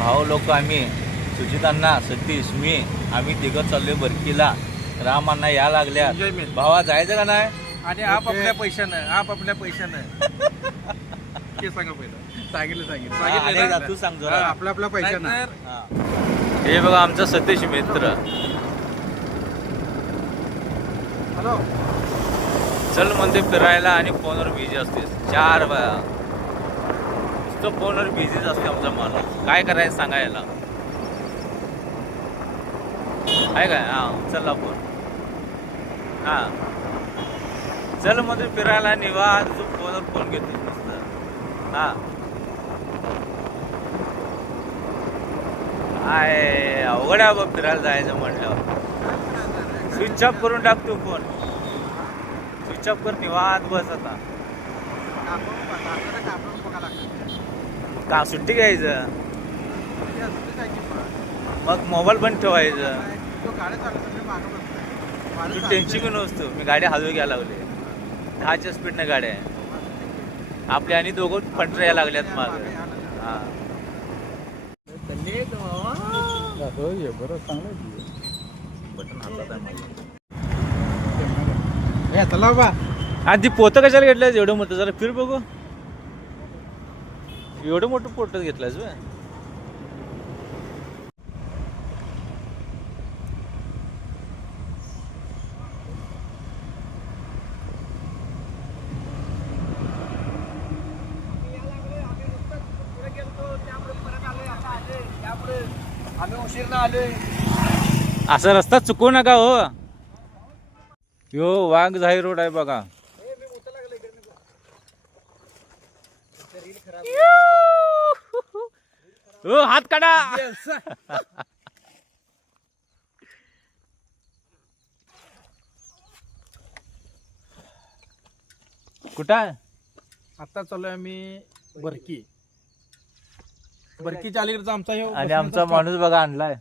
भाऊ लोक आम्ही सुजितांना सतीश मी आम्ही तिघं चाललोय बरकीला. राम अण्णा या लागल्या. Enjoyment. भावा जायचं का नाही? आणि आप आपल्या पैशानं आप आपल्या पैशानं ते सांगा पहिलं. सांगितलं सांगितलं. हा, अनेकदा सांगितलं. तू सांग जरा. हा, आपल्या आपल्या पैशानं नाहीतर- हा. हे बघा आमचा सतीश मित्र. हॅलो. चल म्हणते फिरायला आणि फोनवर बिझी असते चार वेळा. नुसतं फोनवर बिझीच असते आमचा माणूस काय करायचं सांगायला आहे काय हा चल आपण. हा. चलमध्ये फिरायला निवांत तू फोनवर फोन घेतो नुसतं हा. आहे अवघड आहे बघ फिरायला जायचं म्हटल्यावर. स्विच ऑफ करून टाक तू फोन स्विच ऑफ कर निवांत बस आता. का सुट्टी घ्यायचं? मग मोबाईल पण ठेवायचं. तू टेन्शन घेऊन नसतो मी गाडी हलवी घ्यायला लागले दहाच्या स्पीडनं गाड्या आहे. आपले आणि दोघं पंटर यायला लागल्यात माग. हा. बटन हातात आहे माझ्या. चला बा आणि ती पोतं कशाला घेतलंय एवढं मोठं. जरा फिर बघू. एवढं मोठं पोटच घेतलंयस बे असा रस्ता चुकवू नका हो. यो वाघ झाई रोड आहे बघा. हो हात काढा. कुठं आहे? आता चाललोय आम्ही बरकी. बरकीच्या अलीकडचा आमचा आणि आमचा माणूस बघा आणलाय.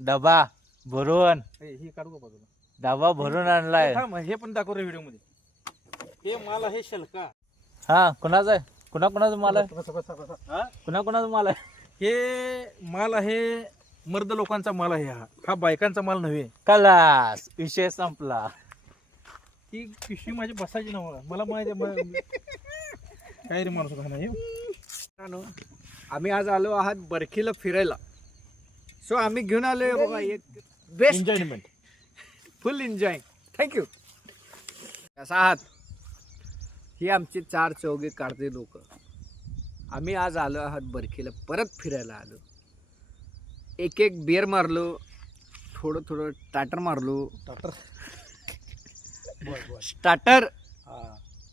डबा भरून. हे हे काढू का बाजूला? डबा भरून आणलाय. थांब, हे पण दाखव रे व्हिडिओमध्ये हे माल आहे शलका. हा कुणाचा आहे? कुणा कुणाचा माल आहे? कसा, कसा, कसा. हा? कुणा कुणाचा माल आहे? हे माल आहे मर्द लोकांचा माल आहे हा. हा बायकांचा माल नव्हे. कलास विषय संपला. ती पिशवी माझी बसायची ना मला मला माहिती आहे म- काय रे माणूस हे? मित्रांनो, आम्ही आज आलो आहात बरकीला फिरायला. सो आम्ही घेऊन आलोय बघा एक best enjoyment full enjoy thank you कसा आहात. ही आमची चार चौघे काढते लोक. आम्ही आज आलो आहात बरकीला परत फिरायला आलो. एक एक बिअर मारलो थोडं थोडं टाटर मारलो. स्टार्टर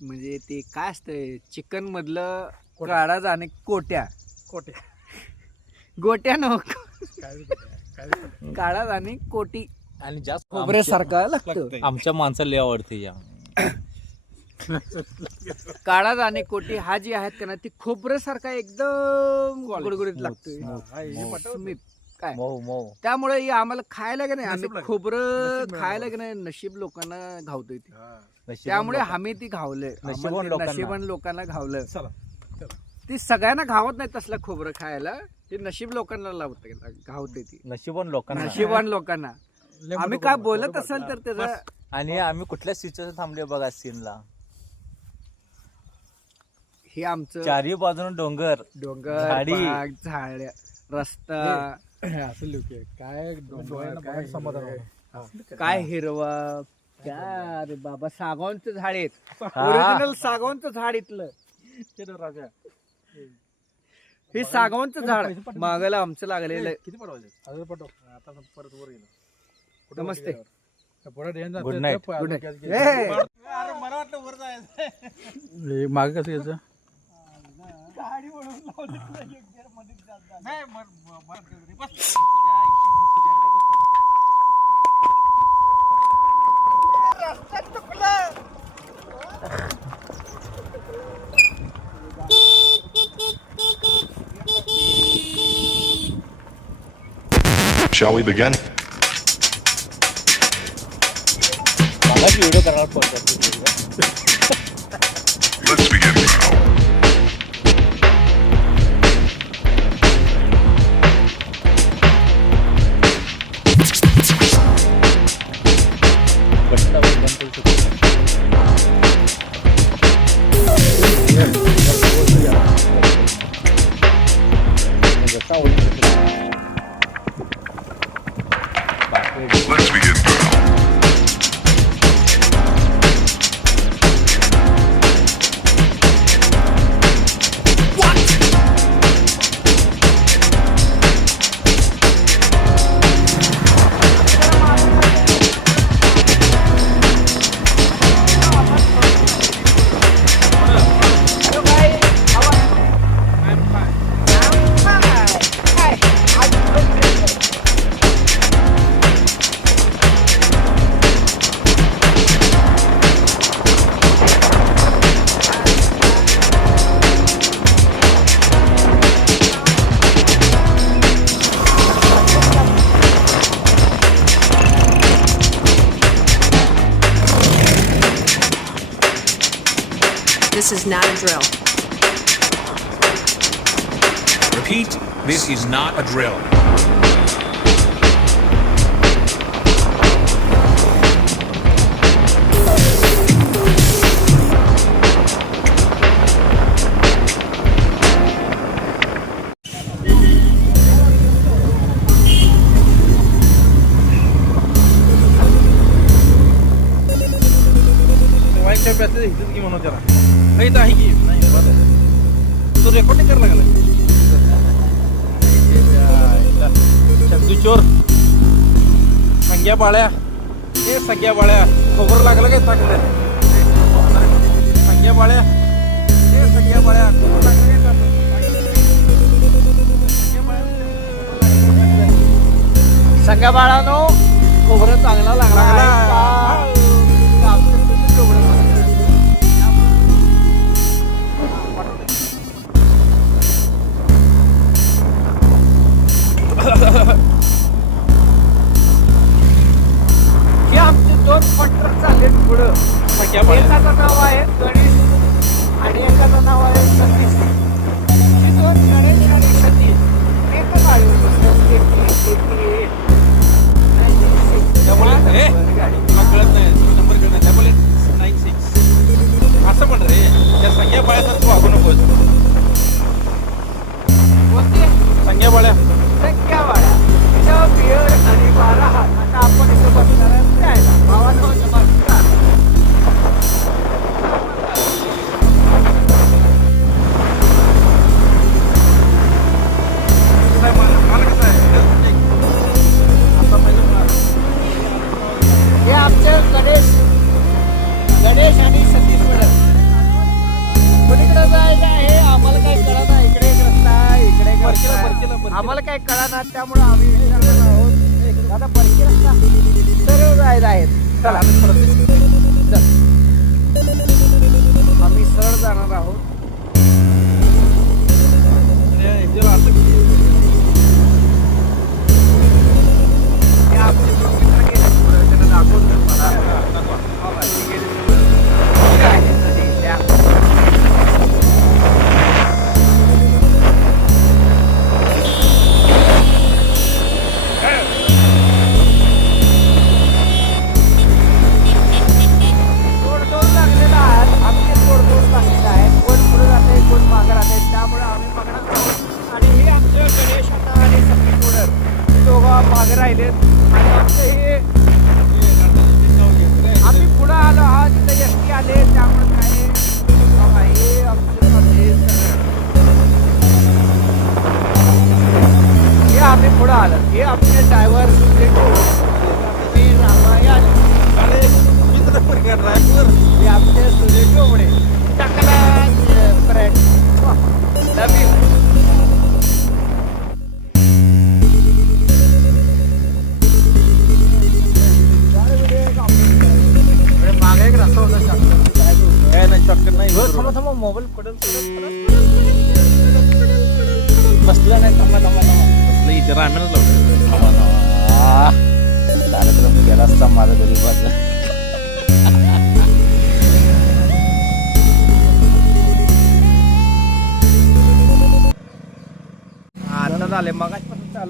म्हणजे ते काय असतंय चिकन मधलं काढा आणि कोट्या. कोटे गोट्या नो काय काय काढा आणि कोटी. आणि जास्त खोबऱ्यासारखा लागतं. आमच्या माणसाला आवडते या. काळा आणि कोटी हा जी आहेत का ना ती खोबऱ्यासारखा एकदम गुडगुडीत लागतोय. काय? मऊ मऊ. त्यामुळे हे आम्हाला खायला की नाही आम्ही. खोबरं खायला की नाही नशीब लोकांना घावतोय ते. त्यामुळे आम्ही ती घावलंय. नशिबान लोकांना. नशिबान लोकांना घावलं चला ती सगळ्यांना घावत नाही तसलं खोबरं खायला. ते नशीब लोकांना लावत घावते ती. नशिबान लोकांना. नशिबान लोकांना. आम्ही काय बोलत. असेल तर त्याचा. आणि आम्ही कुठल्या सिच्युएशन थांबले बघा सीनला हे आमचं चारही बाजून डोंगर डोंगर झाडी. बाग, रस्ता असं लिहू काय डोळ्यांना काय बघायला समाधान होतं. काय हिरवा काय रे बाबा सागवानचं झाड आहेत. ओरिजिनल सागवानचं झाड इथलं ते ना राजा हे सागवानचं झाड. मागायला आमचं लागलेलं आहे. किती पडवायचे हजार पटव आता परत वर गेलो कुठं नमस्ते. वर गेल्यावर? पुढं ध्यान जातं, Good night. ते Good पाय- night. अरे ए! मला वाटलं वर जायचं मागे कसं यायचं नाही रे, बस. तुझ्या आईची भूक तुझ्या रे, बस बाबा. Shall we begin? Let's begin drill. Repeat, this is not a drill. संग्या बाळ्या ए संग्या बाळ्या खोबर लागलं काय टाकलं संग्या बाळ्या ए संग्या बाळ्या खोबर लागलं काय काय सगळ्या बाळानो खोबरं चांगला लागला खोबरं आमचे दोन पट्टर चाललेत पुढं. बाळ्या एकाचं नाव आहे गणेश आणि एकाचं नाव आहे सतीश. हे दोन गणेश आणि सतीश. एकच एक. त्यामुळे कळत नाही. नंबर कळत नाही. त्यामुळे नाईन सिक्स असं म्हण रे. त्या संग्या बाळ्यासारखं वागू नकोस. कोणते? संग्या बाळ्या. संख्यावाडा. इथं बियर आणि बारा हात. आता आपण इथं बसणार आहे चला आम्ही परत चल. आम्ही सरळ जाणार आहोत. ह्याच्यावर असं की दोन मित्र गेले पुढे त्यांना दाखवून मला.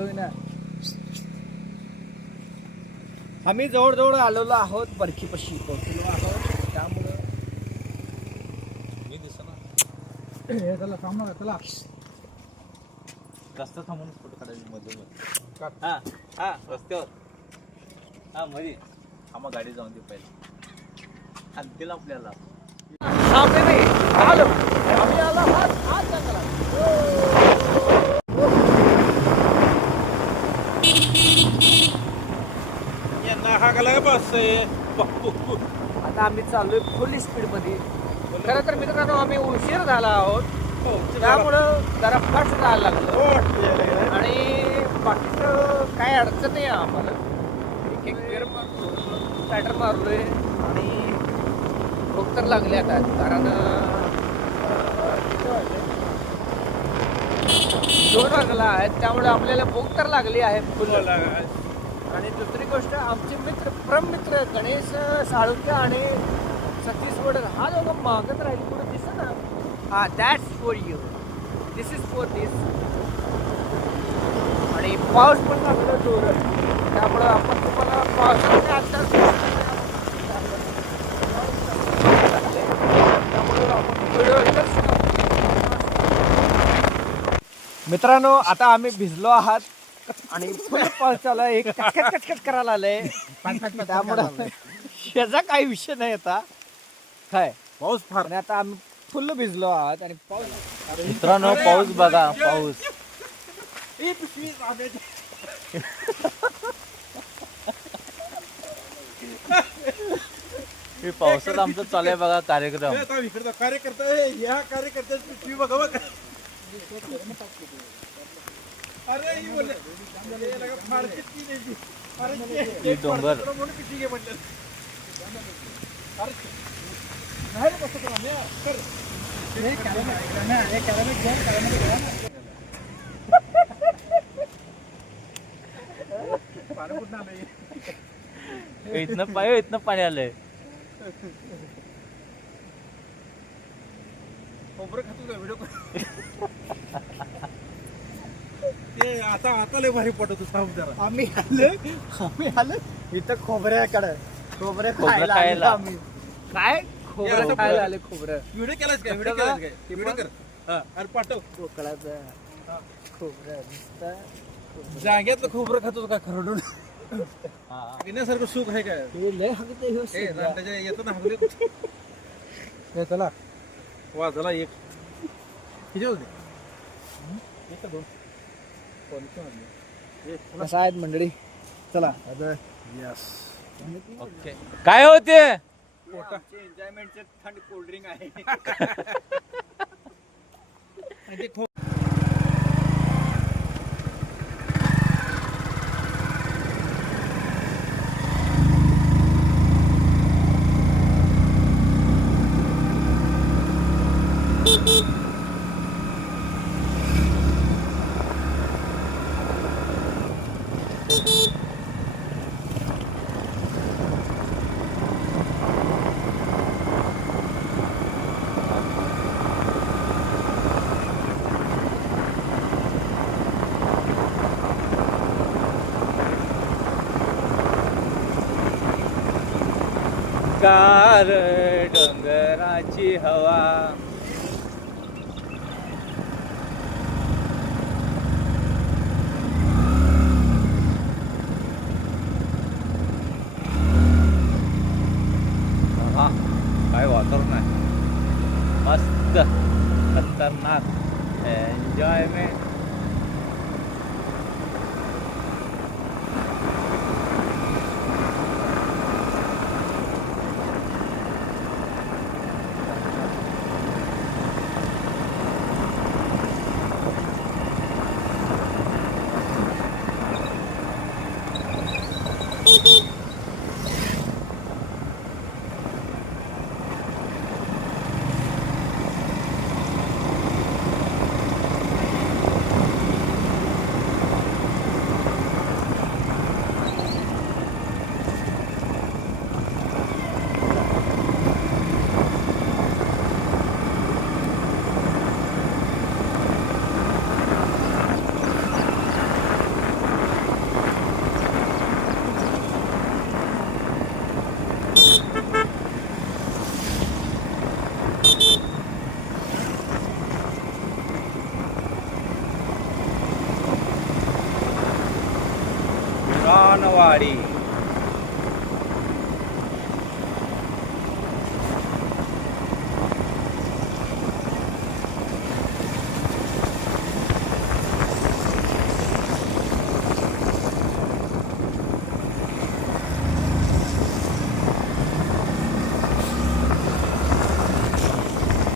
आहे ना. आम्ही जवळजवळ आलेलो आहोत बरकीपाशी पोहोचलो आहोत. त्यामुळं हे थांब रस्ता थांबून फोटो काढायचे मध्ये हा हा रस्त्यावर. हा मध्ये आम्हा गाडी जाऊन दे पहिले. आणतील आपल्याला. आम्ही नाही आलो. आम्ही आलो हात हात हाकाला बस आता आम्ही चाललोय फुल स्पीडमध्ये. खरं तर मित्रांनो आम्ही उशीर झाला आहोत. त्यामुळं जरा फास्ट जायला लागलं आणि बाकीचं काय अडचण नाही आहे आम्हाला. एक एक गेअर मारतो पॅटर्न मारलोय आणि भूक तर लागली आता कारण? दोन वाजला आहेत त्यामुळे आपल्याला भूक तर लागली आहे फुल. आणि दुसरी गोष्ट आमचे मित्र प्रम मित्र गणेश साळुंके आणि सतीश वडर हा दोघं मागत राहील. पुढे दिसत ना? हा that's for you this is for this आणि पाऊस पण लागला जोरात. त्यामुळं आपण तुम्हाला व्हिडिओ इथंच मित्रांनो आता आम्ही भिजलो आहात. आणि फुल आहे एक कटकट कटकट करायला आलंय. त्यामुळं याचा काही विषय नाही आता. काय? पाऊस फार. आणि आता आम्ही फुल भिजलो आहात आणि पाऊस मित्रांनो पाऊस बघा पाऊस. हे पावसात आमचं चालू आहे बघा कार्यक्रम. आता इकडचा कार्यकर्ता या कार्यकर्त्याची पिशवी बघा बघा अरे ही हे हे डोंगर. हे हे? इथनं पाय इथनं पाणी आलंय खोबरं खातो का व्हिडिओ ते आता आता लय भारी पटत सांग जरा आम्ही आलो आम्ही आलो. इथं खोबऱ्याकडे. खोबऱ्या खोबरं खायला आम्ही. काय? खोबरं या, खायला आले खोबरं. व्हिडिओ केलास काय? व्हिडिओ केलास काय? व्हिडिओ कर. हा अरे पाठव. कोकणाचं खोबरं नुसतं जाग्यातलं खोबरं खातो का खरडून? हा. येण्यासारखं सुख आहे काय हे लय हगते हे ए सगळं. रांडाच्या येतो ना हगले काय चला. वा चला एक. किती होते एक का दोन कोणते म्हणले? एक, चला. कसं आहेत मंडळी? चला. आता यस ओके काय होते एन्जॉयमेंटचे थंड कोल्ड्रिंक आहे. आणि ते खो- कार डोंगराची हवा. हा काय वातावरण आहे? मस्त खतरनाक. Enjoyment Mauari.